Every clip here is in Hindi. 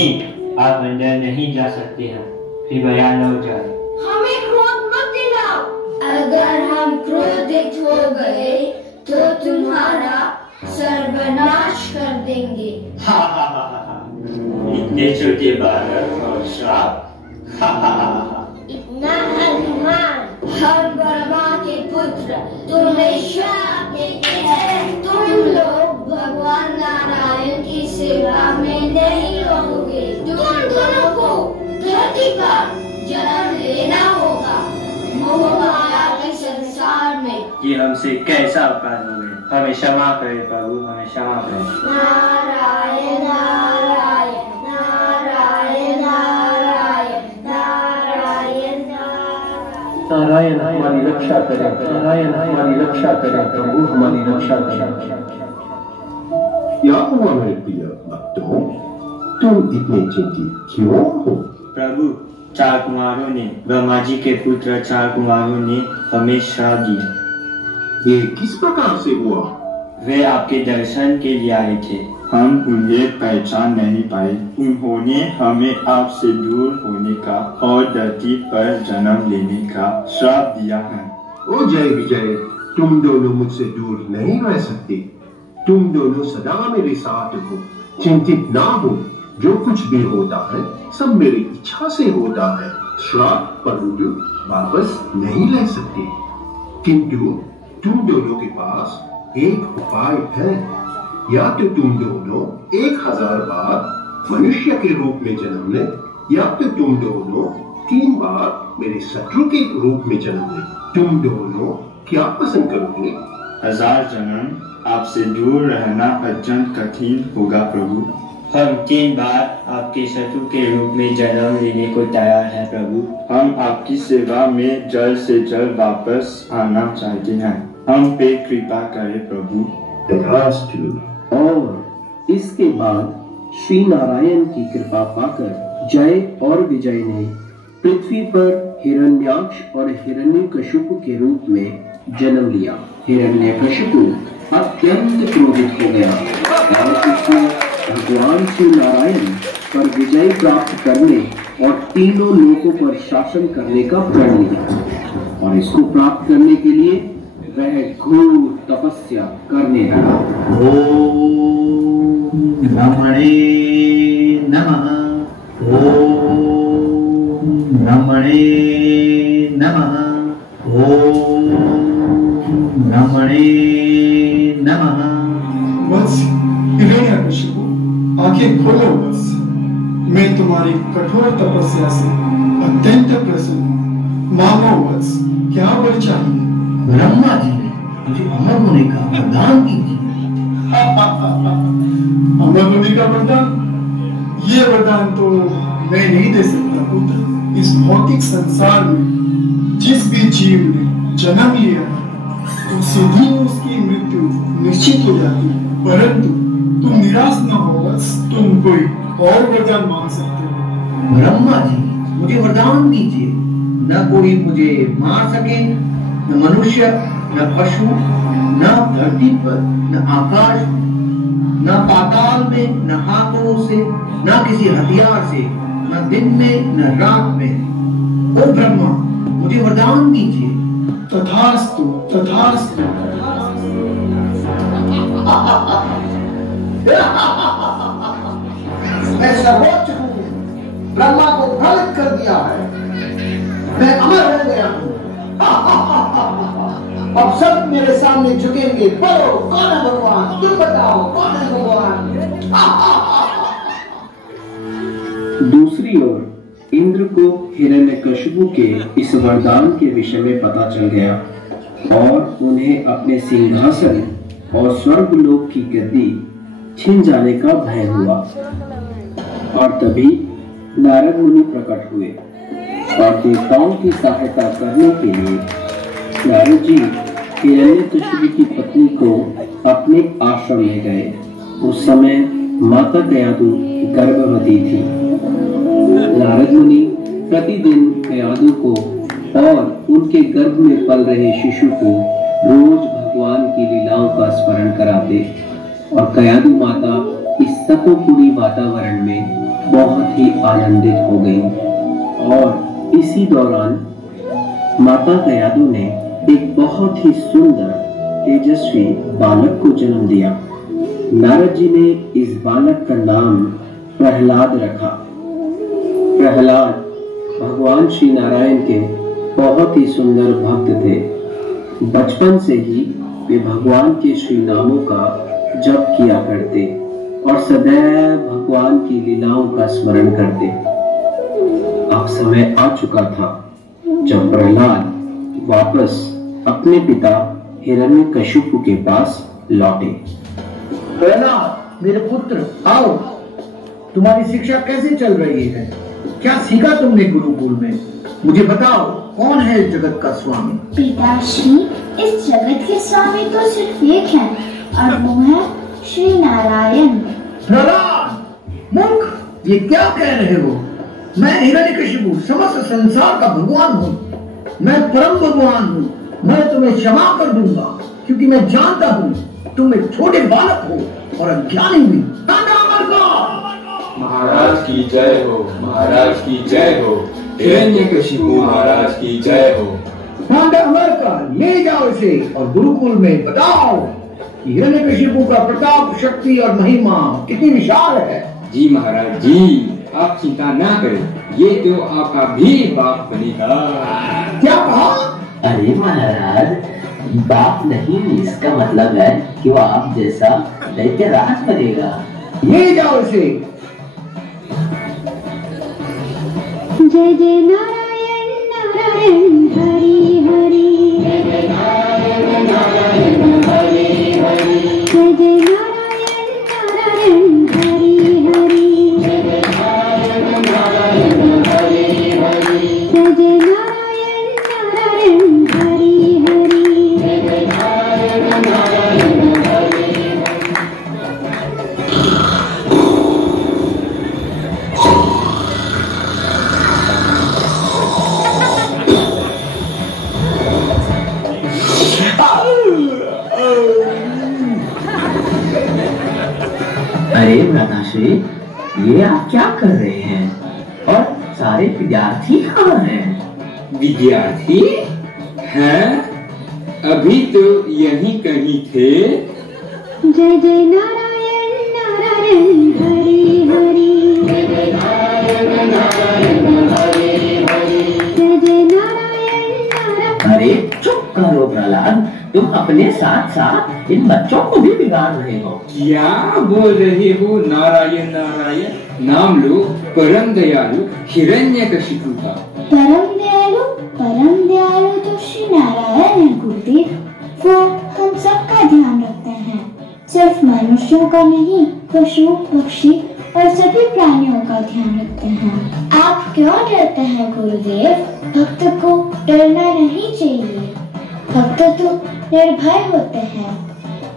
आप अंदर नहीं जा सकते हैं, फिर बयान हो जाए। हमें क्रोध मत दिलाओ। अगर हम क्रोधित हो गए तो तुम्हारा सर्वनाश कर देंगे। हा हा हा हा, इतने छोटे बालक और श्राप। हा हा हा, इतना अभिमान। हम ब्रह्मा के पुत्र तुम्हें श्राप देते हैं। तुम लोग भगवान नारायण की सेवा में नहीं रहोगे। तुम दोनों को धरती पर जन्म लेना होगा, मोह माया के संसार में। ये हमसे कैसा अपराध हो गए, हमें क्षमा करें प्रभु, हमें क्षमा करें। नारायण नारायण नारायण नारायण नारायण नारायण हमारी रक्षा करें, नारायण हमारी रक्षा करें, प्रभु हमारी रक्षा करें। क्या हुआ मेरे प्रिय भक्तों, तुम इतने चिंतित क्यों हो? प्रभु, चार कुमारों ने, ब्रह्मा जी के पुत्र चार कुमारों ने हमें श्राप दिया। ये किस प्रकार से हुआ? वे आपके दर्शन के लिए आए थे, हम उन्हें पहचान नहीं पाए। उन्होंने हमें आपसे दूर होने का और धरती पर जन्म लेने का श्राप दिया है। ओ जय विजय, तुम दोनों मुझसे दूर नहीं रह सकते। तुम दोनों सदा मेरे साथ हो। चिंतित ना हो, जो कुछ भी होता है सब मेरी इच्छा से होता है। श्राप परंतु वापस नहीं ले सकते, किंतु तुम दोनों के पास एक उपाय है। या तो तुम दोनों 1000 बार मनुष्य के रूप में जन्म ले, या तो तुम दोनों 3 बार मेरे शत्रु के रूप में जन्म ले। तुम दोनों क्या पसंद करोगे? 1000 जन्म आपसे दूर रहना अत्यंत कठिन होगा प्रभु। हम 3 बार आपके शत्रु के रूप में जन्म लेने को तैयार है प्रभु। हम आपकी सेवा में जल्द से जल्द वापस आना चाहते हैं, हम पे कृपा करें प्रभु। तथास्तु। और इसके बाद श्री नारायण की कृपा पाकर जय और विजय ने पृथ्वी पर हिरण्याक्ष और हिरण्यकशिपु के रूप में जन्म लिया। हिरण्यकशिपु अत्यंत क्रोधित हो गया और उसने भगवान श्री नारायण पर विजय प्राप्त करने और तीनों लोकों पर शासन करने का प्रण लिया। और इसको प्राप्त करने के लिए वह घोर तपस्या करने लगा। ओम ब्रह्मणे नमः, ओम ब्रह्मणे नमः, ओम ब्रह्मणे नमः। वत्स हिरण्यकशिपु, आंखें खोलो वत्स। मैं तुम्हारी कठोर तपस्या से अत्यंत प्रसन्न हूँ। मांगो वत्स, क्या वर चाहिए? ब्रह्मा जी ने मुझे अमर होने का वरदान कीजिए। अमर होने का वरदान? ये वरदान तो मैं नहीं दे सकता पुत्र। इस भौतिक संसार में जिस भी जीव ने जन्म लिया है तो सीधी उसकी मृत्यु निश्चित हो जाती है। परंतु तुम निराश न हो वत्स, तुम कोई और वरदान मांग सकते हो। ब्रह्मा जी मुझे वरदान दीजिए, न कोई मुझे मार सके, न मनुष्य, न पशु, न धरती पर, न आकाश, न पाताल में, न हाथों से, न किसी हथियार से, न दिन में न रात में। ओ ब्रह्मा, मुझे वरदान दीजिए। तथास्तु तथास्तु। मैं सर्वोच्च हूँ, ब्रह्मा को भ्रमित कर दिया है, मैं अमर हो गया हूँ। अब सब मेरे सामने झुकेंगे। बोलो कौन है भगवान? तुम बताओ कौन है भगवान? दूसरी ओर इंद्र को हिरण्यकशिपु के इस वरदान के विषय में पता चल गया और उन्हें अपने सिंहासन और स्वर्गलोक की गद्दी छिन जाने का भय हुआ। और तभी नारद मुनि प्रकट हुए और देवताओं की सहायता करने के लिए नारद जी हिरण्यकशिपु की पत्नी को अपने आश्रम में गए। उस समय माता कयादु गर्भवती थी। नारद मुनि प्रतिदिन कयादु को और उनके गर्भ में पल रहे शिशु को रोज भगवान की लीलाओं का स्मरण कराते और कयादु माता इस सतोपुरी वातावरण में बहुत ही आनंदित हो गई और इसी दौरान माता दयालु ने एक बहुत ही सुंदर तेजस्वी बालक को जन्म दिया। नारद जी ने इस बालक का नाम प्रहलाद रखा। प्रहलाद भगवान श्री नारायण के बहुत ही सुंदर भक्त थे। बचपन से ही वे भगवान के श्री नामों का जप किया करते और सदैव भगवान की लीलाओं का स्मरण करते। अब समय आ चुका था जब प्रहलाद वापस अपने पिता हिरण्यकशिपु के पास लौटे। प्रहलाद मेरे पुत्र आओ, तुम्हारी शिक्षा कैसे चल रही है? क्या सीखा तुमने गुरुकुल में? मुझे बताओ, कौन है इस जगत का स्वामी? पिताश्री, इस जगत के स्वामी तो सिर्फ एक है और वो है श्री नारायण। प्रहलाद मूर्ख, ये क्या कह रहे हो? मैं हिरण्यकशिपु समस्त संसार का भगवान हूँ। मैं परम भगवान हूँ। मैं तुम्हें क्षमा कर दूंगा क्योंकि मैं जानता हूँ तुम एक छोटे बालक हो और अज्ञानी भी। महाराज की जय हो, महाराज की जय हो, हिरण्यकशिपु महाराज की जय हो। पांडा अमर का ले जाओ इसे और गुरुकुल में बताओ कि हिरण्यकशिपु का प्रताप, शक्ति और महिमा कितनी विशाल है। जी महाराज जी, आप चिंता ना करें, ये तो आपका भी बाप बनेगा। क्या कहा? अरे महाराज, बाप नहीं, इसका मतलब है कि वो आप जैसा दैत्य राज बनेगा। ले जाओ इसे। जय जय नारायण नारायण हरि हरि, जय जय नारायण नारायण हरि हरि, जय जय नारायण नारायण हरि हरि, जय जय नारायण नारायण हरि हरि, जय जय नारायण नारायण हरि हरि, जय जय नारायण नारायण हरि हरि। अरे भ्राताश्री, ये आप क्या कर रहे हैं? और सारे विद्यार्थी कहाँ हैं? विद्यार्थी हैं? अभी तो यहीं कहीं थे। जय जय नारायण नारायण हरि हरि, जय जय नारायण नारायण हरि हरि, जय जय नारायण नारायण। अरे चुप करो प्रहलाद, तुम अपने साथ साथ इन बच्चों को भी बिगाड़ रहे हो। क्या बोल रहे हो? नारायण नारायण, नाम लो परम दयालु हिरण्यकशिपु का। परम दयालु तो श्री नारायण है गुरुदेव। वो हम सबका ध्यान रखते हैं, सिर्फ मनुष्यों का नहीं, पशु पक्षी और सभी प्राणियों का ध्यान रखते हैं। आप क्यों डरते हैं गुरुदेव? भक्त को डरना नहीं चाहिए। भक्त तो निर्भय होते हैं,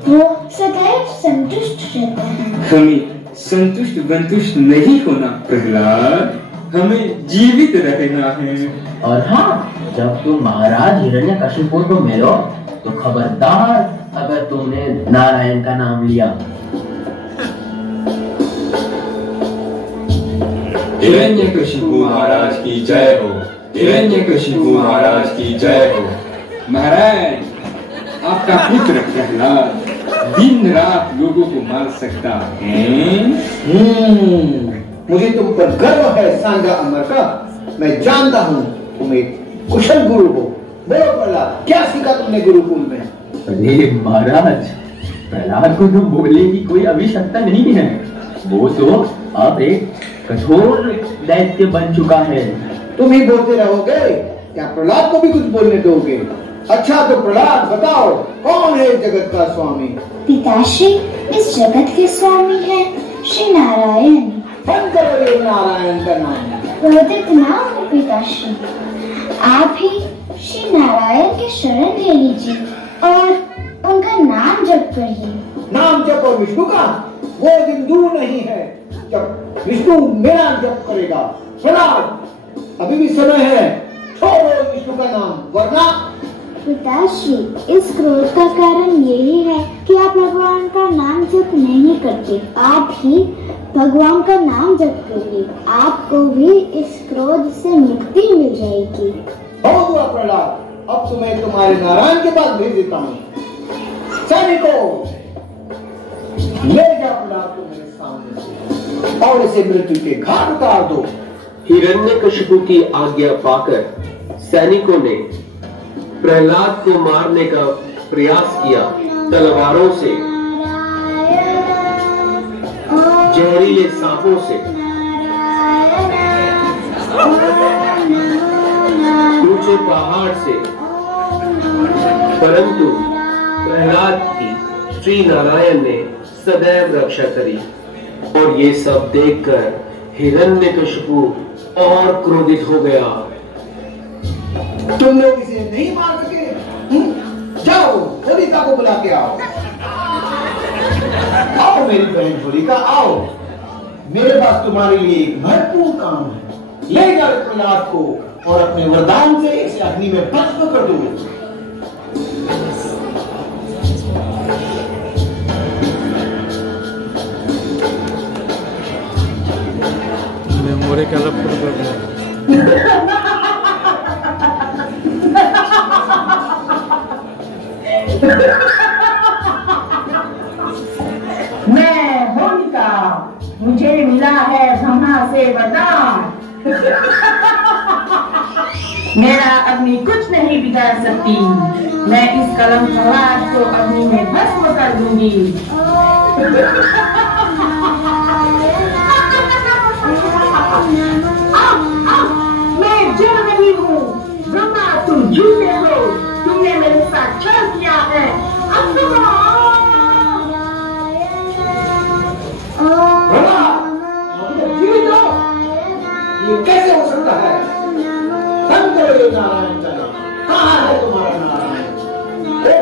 वो सदैव संतुष्ट रहते हैं। हमें संतुष्ट बंतुष्ट नहीं होना प्रहलाद, हमें जीवित रहना है। और हाँ, जब तुम महाराज हिरण्यकशिपु को मिलो तो खबरदार अगर तुमने नारायण का नाम लिया। हिरण्यकशिपु महाराज की जय हो, हिरण्यकशिपु महाराज की जय हो। महाराज, आपका पुत्र प्रहलाद दिन रात लोगों को मार सकता है। मुझे तुम पर गर्व है सांगा अमर का। मैं जानता हूँ तुम एक कुशल गुरु हो। बोलो प्रहलाद, क्या सीखा तुमने गुरुकुल में? अरे महाराज, प्रहलाद को तो बोलने की कोई आवश्यकता नहीं है। वो तो अब एक कठोर दैत्य बन चुका है। तुम ही बोलते रहोगे, क्या प्रहलाद को भी कुछ बोलने दोगे? अच्छा तो प्रहलाद बताओ, कौन है जगत का स्वामी? पिताश्री, इस जगत के स्वामी है श्री नारायण। बंद करो ये नारायण का नाम। क्रोधित ना हो पिताश्री, आप ही श्री नारायण के शरण ले लीजिए और उनका नाम जप करिए। नाम जप और विष्णु का वो दिन दूर नहीं है जब विष्णु मेरा जप करेगा। प्रहलाद, अभी भी समय है, छोड़ो विष्णु का नाम, वरना। पिताश्री, इस क्रोध का कारण यही है कि आप भगवान का नाम जप नहीं करते। आप ही भगवान का नाम जप करिए, आपको भी इस क्रोध से मुक्ति मिल जाएगी। बहुत हुआ प्रहलाद, अब तुम्हें तुम्हारे नारायण के पास भेज देता हूँ। सैनिकों, ले जाओ प्रहलाद को मेरे सामने से और इसे मृत्यु के घाट उतार दो। हिरण्यकशिपु की आज्ञा पाकर सैनिकों ने प्रहलाद को मारने का प्रयास किया। तलवारों से, जहरीले सांपों से, ऊंचे पहाड़ से, परंतु प्रहलाद की श्री नारायण ने सदैव रक्षा करी। और ये सब देखकर हिरण्यकशिपु और क्रोधित हो गया। तुम लोग इसे नहीं मार सके? जाओ होलिका को बुला के आओ। आओ मेरी बहन होलिका, आओ, मेरे पास तुम्हारे लिए एक भरपूर काम है। ले जाओ प्रहलाद को और अपने वरदान से इसे अग्नि में भस्म कर दो। मोरे क्या मैं होलिका, मुझे मिला है ब्रह्मा से वरदान। मेरा अग्नि कुछ नहीं बिगाड़ सकती। मैं इस कलम प्रहलाद को अग्नि में भस्म कर दूंगी। मैं जल रही हूँ। ब्रह्मा, तुम झूठे हो, तुमने मेरे साथ छल किया है। अब तुम ये कैसे हो सकता है? नारायण का नाम कहाँ है? तुम्हारा नारायण? ओ,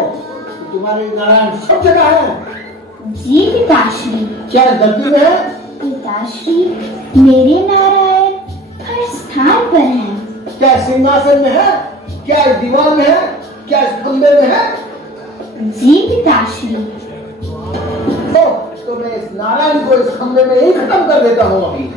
तुम्हारे नारायण सब जगह है। जी पिताश्री। क्या धरती में है? पिताश्री, मेरे नारायण हर स्थान पर हैं। क्या सिंहासन में है? क्या इस दीवार में है? क्या इस खंबे में है? जी पिताश्री। तो मैं इस नारायण को इस खंबे में ही खत्म कर देता हूँ अभी।